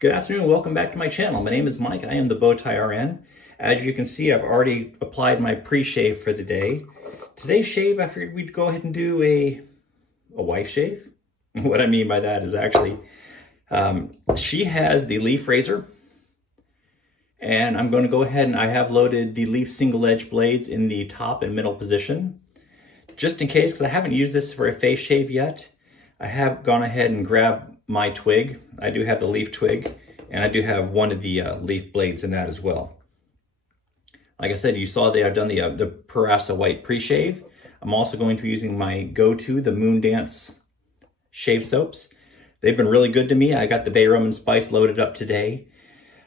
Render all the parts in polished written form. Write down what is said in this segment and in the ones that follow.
Good afternoon, welcome back to my channel. My name is Mike, I am the Bowtie RN. As you can see, I've already applied my pre-shave for the day. Today's shave, I figured we'd go ahead and do a wife shave. What I mean by that is actually, she has the leaf razor, and I'm going to go ahead and I have loaded the leaf single edge blades in the top and middle position. Just in case, because I haven't used this for a face shave yet, I have gone ahead and grabbed my twig. I do have the leaf twig, and I do have one of the leaf blades in that as well. Like I said, you saw that I've done the Purasa White pre-shave. I'm also going to be using my go-to, the Moon Dance shave soaps. They've been really good to me. I got the bay rum and spice loaded up today.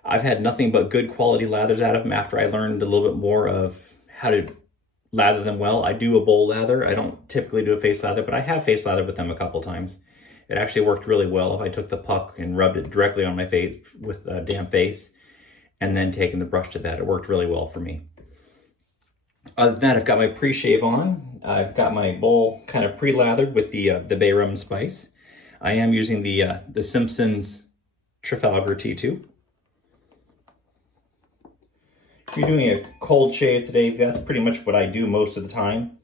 I've had nothing but good quality lathers out of them after I learned a little bit more of how to lather them well. I do a bowl lather. I don't typically do a face lather, but I have face lathered with them a couple times. It actually worked really well if I took the puck and rubbed it directly on my face with a damp face and then taking the brush to that. It worked really well for me. Other than that, I've got my pre-shave on. I've got my bowl kind of pre-lathered with the bay rum and spice. I am using the Simpsons Trafalgar T2. If you're doing a cold shave today, that's pretty much what I do most of the time.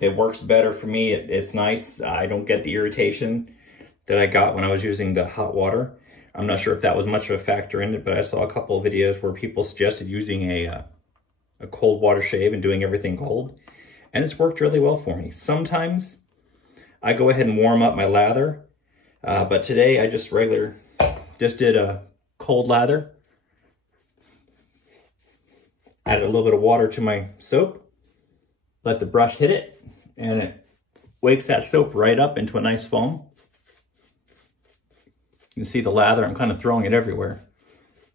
It works better for me. It's nice. I don't get the irritation that I got when I was using the hot water. I'm not sure if that was much of a factor in it, but I saw a couple of videos where people suggested using a cold water shave and doing everything cold, and it's worked really well for me. Sometimes I go ahead and warm up my lather, but today I just did a cold lather. Added a little bit of water to my soap, let the brush hit it, and it wakes that soap right up into a nice foam. You can see the lather, I'm kind of throwing it everywhere.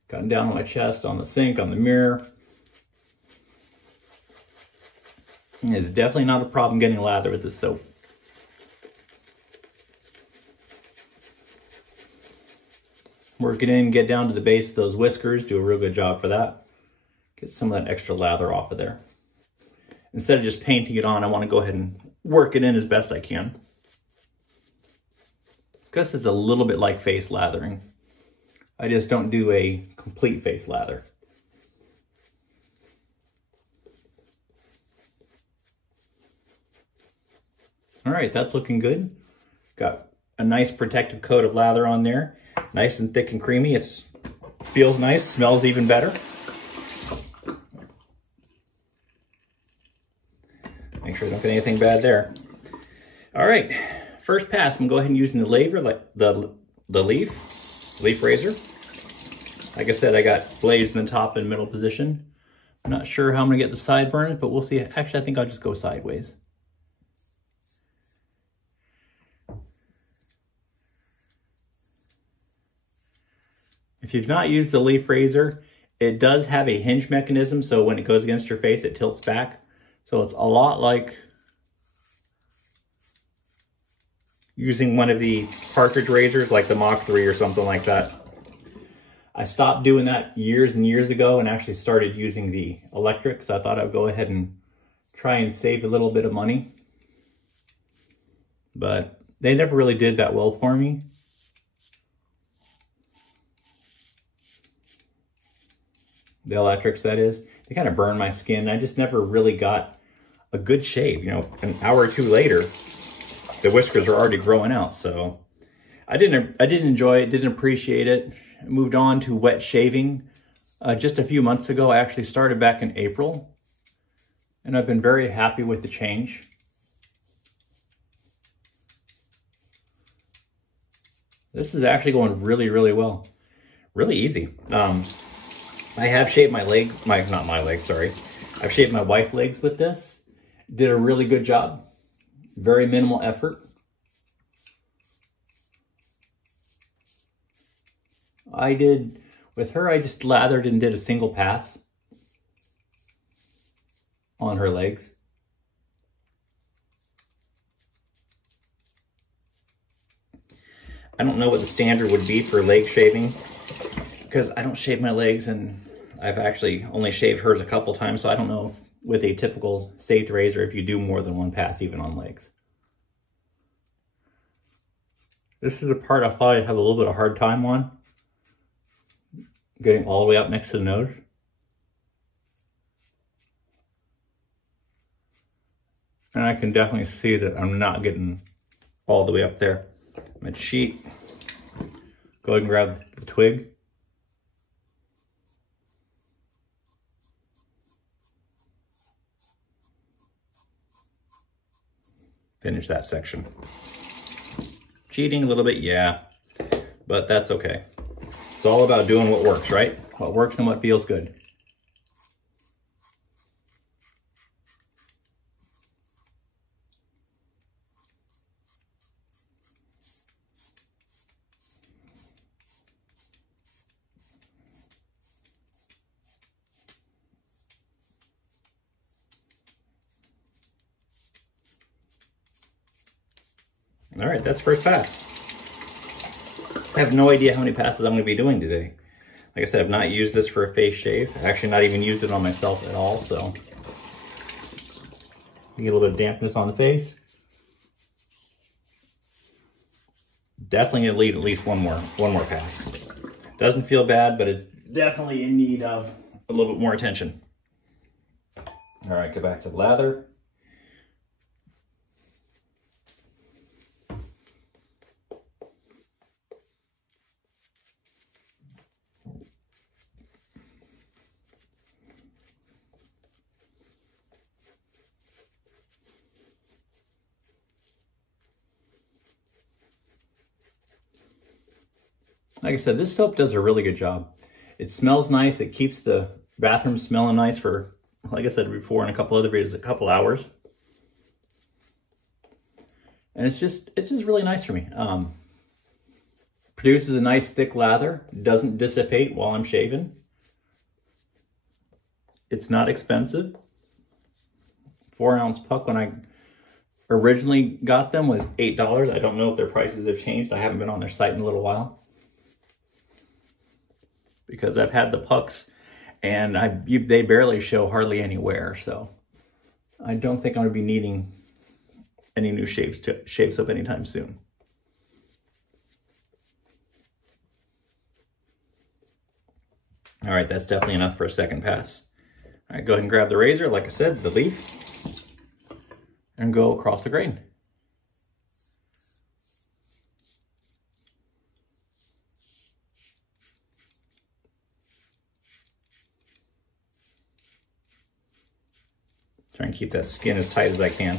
Gotten down on my chest, on the sink, on the mirror. It's definitely not a problem getting lather with this soap. Work it in, get down to the base of those whiskers, do a real good job for that. Get some of that extra lather off of there. Instead of just painting it on, I want to go ahead and work it in as best I can. Because it's a little bit like face lathering. I just don't do a complete face lather. All right, that's looking good. Got a nice protective coat of lather on there. Nice and thick and creamy. It feels nice, smells even better. Make sure I don't get anything bad there. All right, first pass, I'm gonna go ahead and using the laser, like the leaf razor. Like I said, I got blades in the top and middle position. I'm not sure how I'm gonna get the sideburns, but we'll see. Actually, I think I'll just go sideways. If you've not used the leaf razor, it does have a hinge mechanism, so when it goes against your face, it tilts back. So it's a lot like using one of the cartridge razors, like the Mach 3 or something like that. I stopped doing that years and years ago and actually started using the electric, because I thought I'd go ahead and try and save a little bit of money. But they never really did that well for me. The electrics, that is. They kind of burn my skin. I just never really got a good shave. You know, an hour or two later, the whiskers are already growing out. So I didn't enjoy it, didn't appreciate it. I moved on to wet shaving just a few months ago. I actually started back in April, and I've been very happy with the change. This is actually going really, really well. Really easy. I have shaved my leg, not my legs, sorry. I've shaved my wife's legs with this. Did a really good job. Very minimal effort. With her, I just lathered and did a single pass on her legs. I don't know what the standard would be for leg shaving, because I don't shave my legs, and I've actually only shaved hers a couple times, so I don't know with a typical safety razor if you do more than one pass even on legs. This is the part I probably have a little bit of a hard time on. getting all the way up next to the nose. And I can definitely see that I'm not getting all the way up there. I'm at sheet. Go ahead and grab the twig. Finish that section. Cheating a little bit, yeah, but that's okay. It's all about doing what works, right? What works and what feels good. All right, that's first pass. I have no idea how many passes I'm going to be doing today. Like I said, I've not used this for a face shave. I've actually not even used it on myself at all, so. You get a little bit of dampness on the face. Definitely going to need at least one more pass. Doesn't feel bad, but it's definitely in need of a little bit more attention. All right, go back to the lather. Like I said, this soap does a really good job. It smells nice. It keeps the bathroom smelling nice for, like I said before in a couple other videos, a couple hours. And it's just really nice for me. Produces a nice thick lather. Doesn't dissipate while I'm shaving. It's not expensive. 4-ounce puck when I originally got them was $8. I don't know if their prices have changed. I haven't been on their site in a little while, because I've had the pucks and they barely show hardly any wear. So I don't think I'm going to be needing any new shave soap anytime soon. All right, that's definitely enough for a second pass. All right, go ahead and grab the razor, like I said, the leaf, and go across the grain. Try and keep that skin as tight as I can.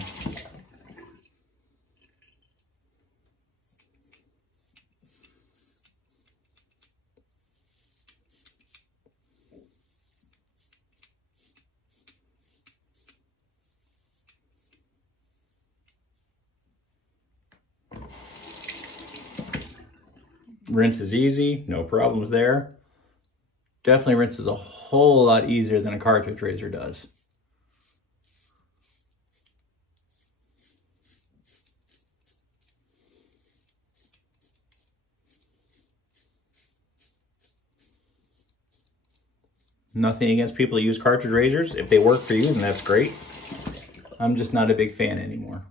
Rinse is easy, no problems there. Definitely rinses a whole lot easier than a cartridge razor does. Nothing against people that use cartridge razors. If they work for you, then that's great. I'm just not a big fan anymore.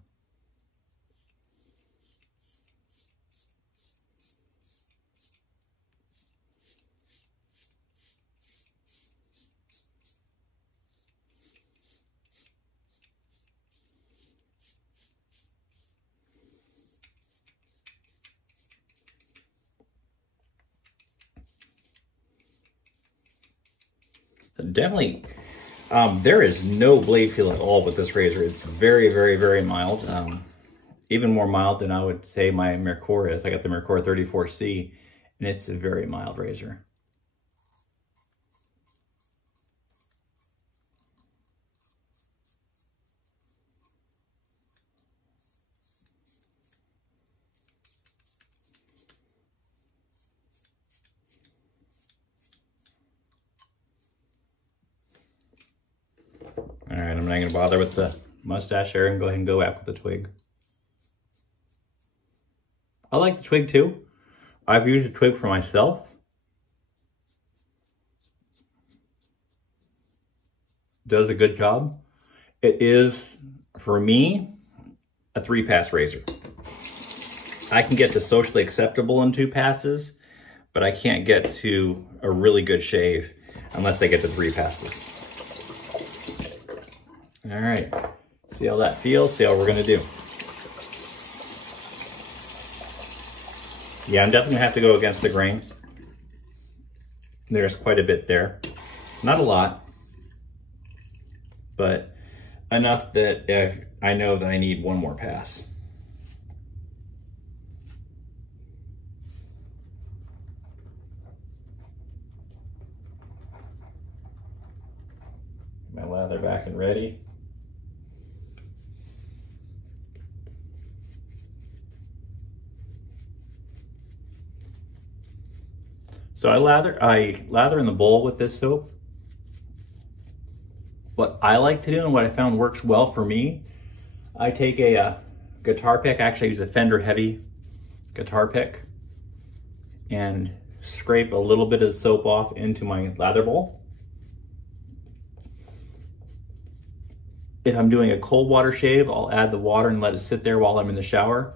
Definitely, there is no blade feel at all with this razor. It's very, very, very mild. Even more mild than I would say my Merkur is. I got the Merkur 34C, and it's a very mild razor. All right, I'm not going to bother with the mustache area and go ahead and go back with the twig. I like the twig too. I've used a twig for myself. Does a good job. It is, for me, a 3-pass razor. I can get to socially acceptable in 2 passes, but I can't get to a really good shave unless I get to 3 passes. All right, see how that feels, see how we're gonna do. Yeah, I'm definitely gonna have to go against the grain. There's quite a bit there. Not a lot, but enough that if I know that I need 1 more pass. My lather back and ready. So I lather in the bowl with this soap. What I like to do and what I found works well for me, I take a guitar pick. Actually, I use a Fender Heavy guitar pick and scrape a little bit of the soap off into my lather bowl. If I'm doing a cold water shave, I'll add the water and let it sit there while I'm in the shower.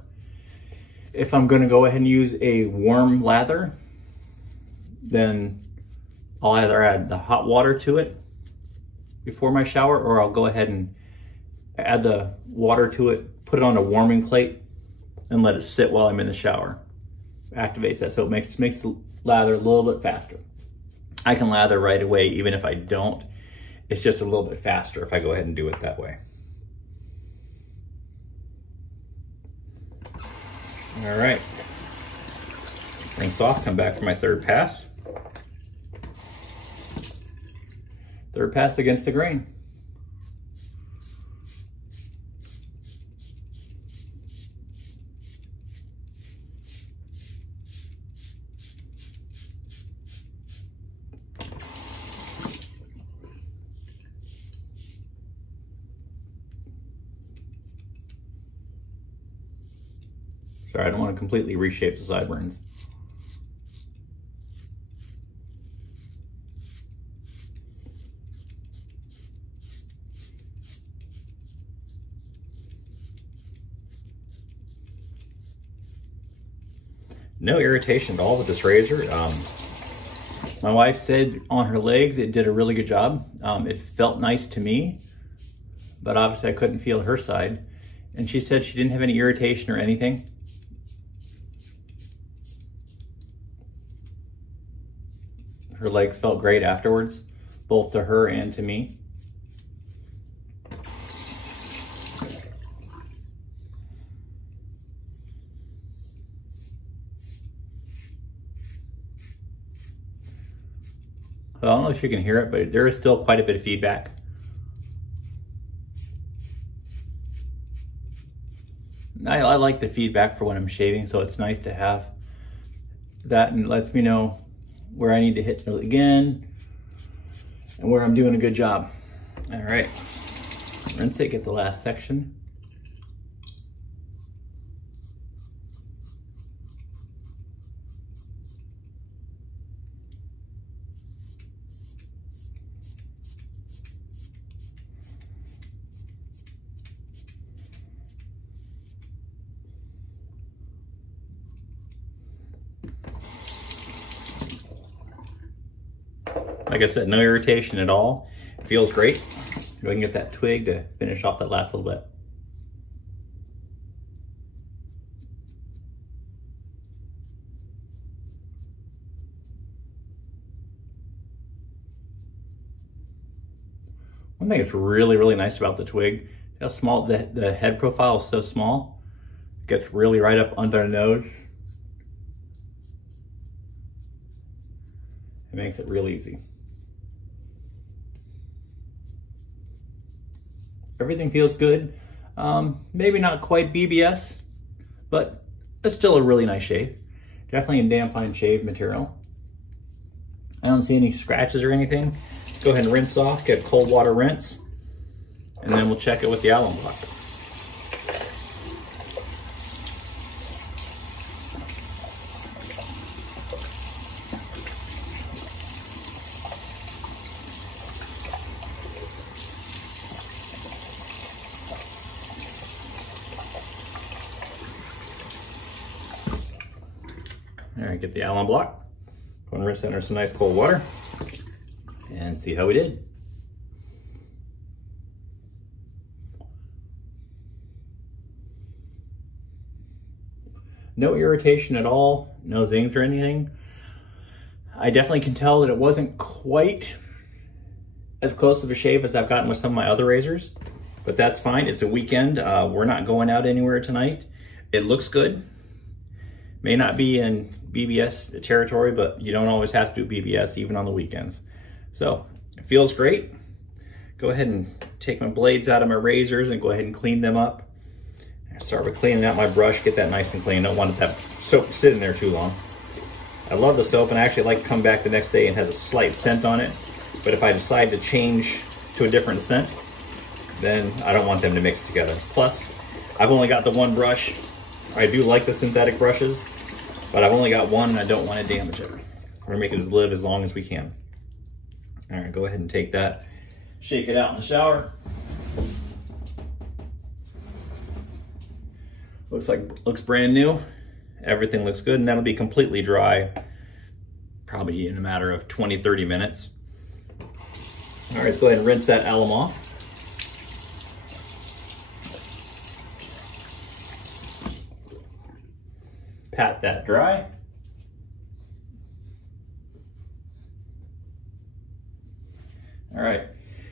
If I'm gonna go ahead and use a warm lather, then I'll either add the hot water to it before my shower, or I'll go ahead and add the water to it, put it on a warming plate, and let it sit while I'm in the shower. Activates that, so it makes the lather a little bit faster. I can lather right away even if I don't. It's just a little bit faster if I go ahead and do it that way. All right, rinse off, come back for my 3rd pass. 3rd pass against the grain. Sorry, I don't want to completely reshape the sideburns. No irritation at all with this razor. My wife said on her legs it did a really good job. It felt nice to me, but obviously I couldn't feel her side. And she said she didn't have any irritation or anything. Her legs felt great afterwards, both to her and to me. I don't know if you can hear it, but there is still quite a bit of feedback. I like the feedback for when I'm shaving, so it's nice to have that, and it lets me know where I need to hit it again and where I'm doing a good job. All right, rinse it, get the last section. Like I said, no irritation at all. It feels great. Go ahead and get that twig to finish off that last little bit. One thing that's really, really nice about the twig, how small, the head profile is so small. It gets really right up under the nose. It makes it real easy. Everything feels good. Maybe not quite BBS, but it's still a really nice shave. Definitely a damn fine shave material. I don't see any scratches or anything. Go ahead and rinse off, get a cold water rinse, and then we'll check it with the alum block. All right, get the alum block. Go and rinse that under some nice cold water and see how we did. No irritation at all, no zings or anything. I definitely can tell that it wasn't quite as close of a shave as I've gotten with some of my other razors, but that's fine. It's a weekend. We're not going out anywhere tonight. It looks good. May not be in BBS territory, but you don't always have to do BBS even on the weekends. So it feels great. Go ahead and take my blades out of my razors and go ahead and clean them up. Start with cleaning out my brush, get that nice and clean. Don't want that soap sitting there too long. I love the soap, and I actually like to come back the next day and has a slight scent on it. But if I decide to change to a different scent, then I don't want them to mix together. Plus, I've only got the one brush. I do like the synthetic brushes, but I've only got one and I don't want to damage it. We're gonna make it live as long as we can. All right, go ahead and take that, shake it out in the shower. Looks brand new. Everything looks good, and that'll be completely dry probably in a matter of 20-30 minutes. All right, let's go ahead and rinse that alum off. Pat that dry. All right,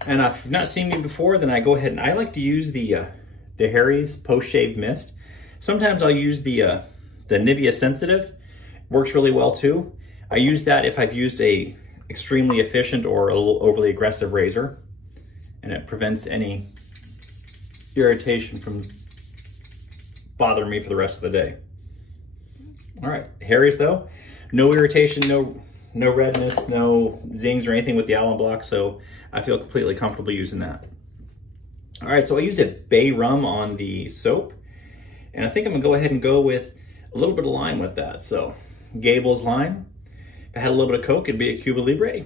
and if you've not seen me before, then I go ahead and I like to use the Harry's post-shave mist. Sometimes I'll use the Nivea Sensitive. Works really well too. I use that if I've used a extremely efficient or a little overly aggressive razor, and it prevents any irritation from bothering me for the rest of the day. All right, Harry's though, no irritation, no redness, no zings or anything with the alum block, so I feel completely comfortable using that. All right, so I used a bay rum on the soap, and I think I'm gonna go ahead and go with a little bit of lime with that. So Gable's lime. If I had a little bit of Coke, it'd be a Cuba Libre.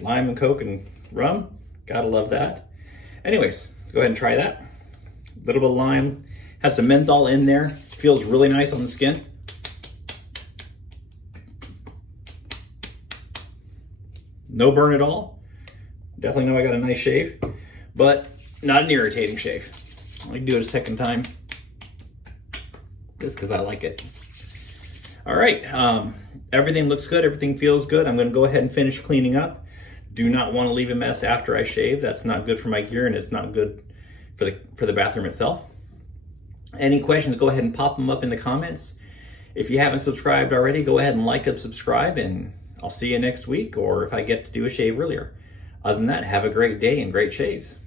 Lime and Coke and rum, gotta love that. Anyways, go ahead and try that. A little bit of lime, has some menthol in there. Feels really nice on the skin. No burn at all. Definitely know I got a nice shave, but not an irritating shave. I like to do it a second time, just because I like it. All right, everything looks good, everything feels good. I'm gonna go ahead and finish cleaning up. Do not wanna leave a mess after I shave. That's not good for my gear, and it's not good for the bathroom itself. Any questions, go ahead and pop them up in the comments. If you haven't subscribed already, go ahead and like and subscribe, and I'll see you next week, or if I get to do a shave earlier. Other than that, have a great day and great shaves.